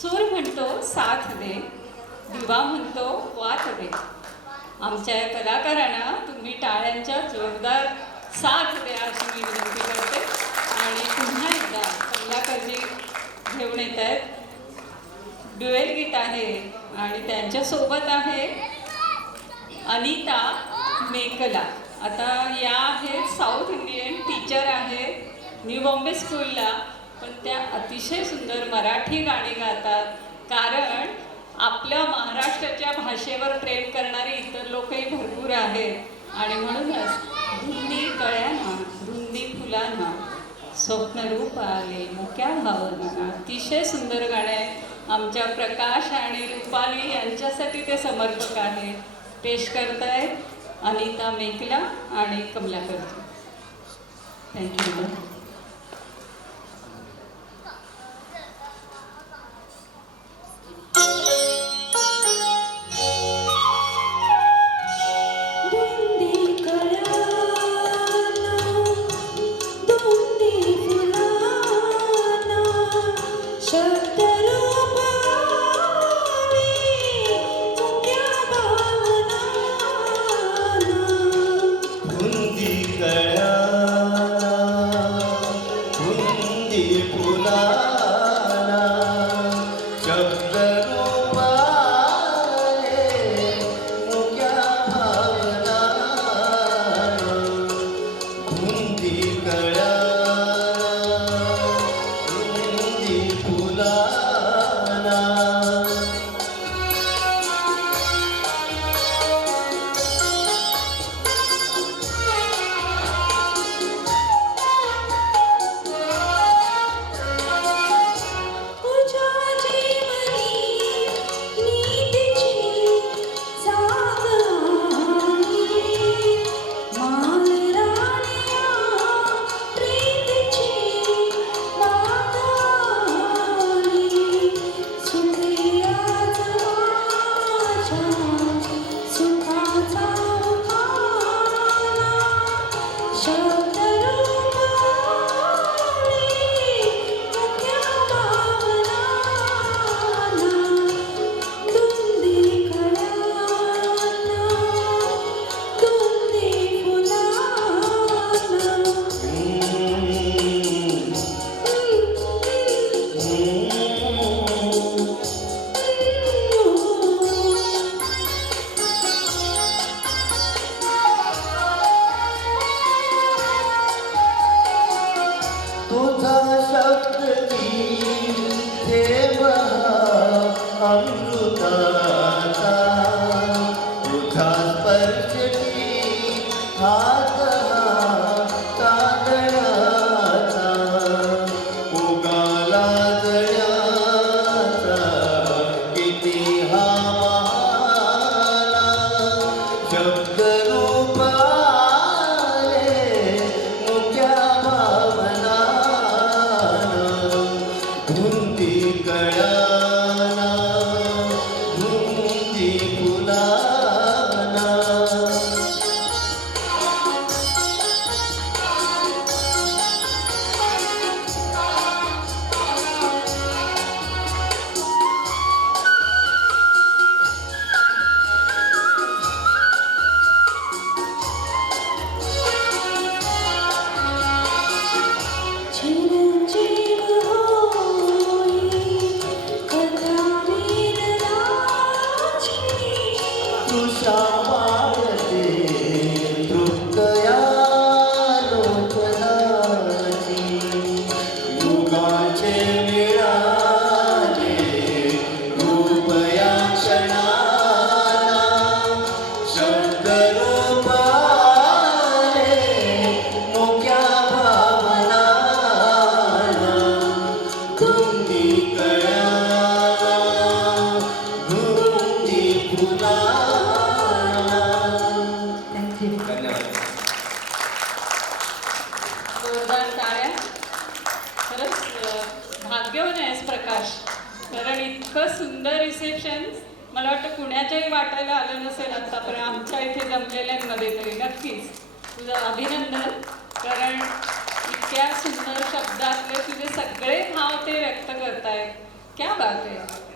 सूर म्हणतो साथ दे, दिवा म्हणतो वाथ दे. आमच्या या कलाकारांना तुम्ही टाळ्यांच्या जोरदार साथ द्या अशी मी विनंती करते. आणि पुन्हा एकदा कमलाकरजी घेऊन येत आहेत. ड्युएल गीत आहे आणि त्यांच्यासोबत आहे अनिता मेकला. आता या आहेत साऊथ इंडियन टीचर आहेत न्यू बॉम्बे स्कूलला, पण त्या अतिशय सुंदर मराठी गाणी गातात. कारण आपल्या महाराष्ट्राच्या भाषेवर प्रेम करणारे इतर लोकही भरपूर आहेत आणि म्हणूनच धुंदी कळ्याना धुंदी फुलांना स्वप्नरूप आले मुक्या भावना. अतिशय सुंदर गाणे आहे. आमच्या प्रकाश आणि रुपाली यांच्यासाठी ते समर्पक आहे. पेश करतायत अनिता मेकला आणि कमलाकरजी. थँक्यू. जोरदार टाळ्या. खरंच भाग्यवान आहेस प्रकाश, कारण इतकं सुंदर रिसेप्शन मला वाटतं पुण्याच्याही वाटायला आलं नसेल आतापर्यंत. आमच्या इथे जमलेल्यांमध्ये तरी नक्कीच तुझं अभिनंदन. कारण इतक्या सुंदर शब्दातले तुझे सगळे भाव ते व्यक्त करतायत क्या बात आहे.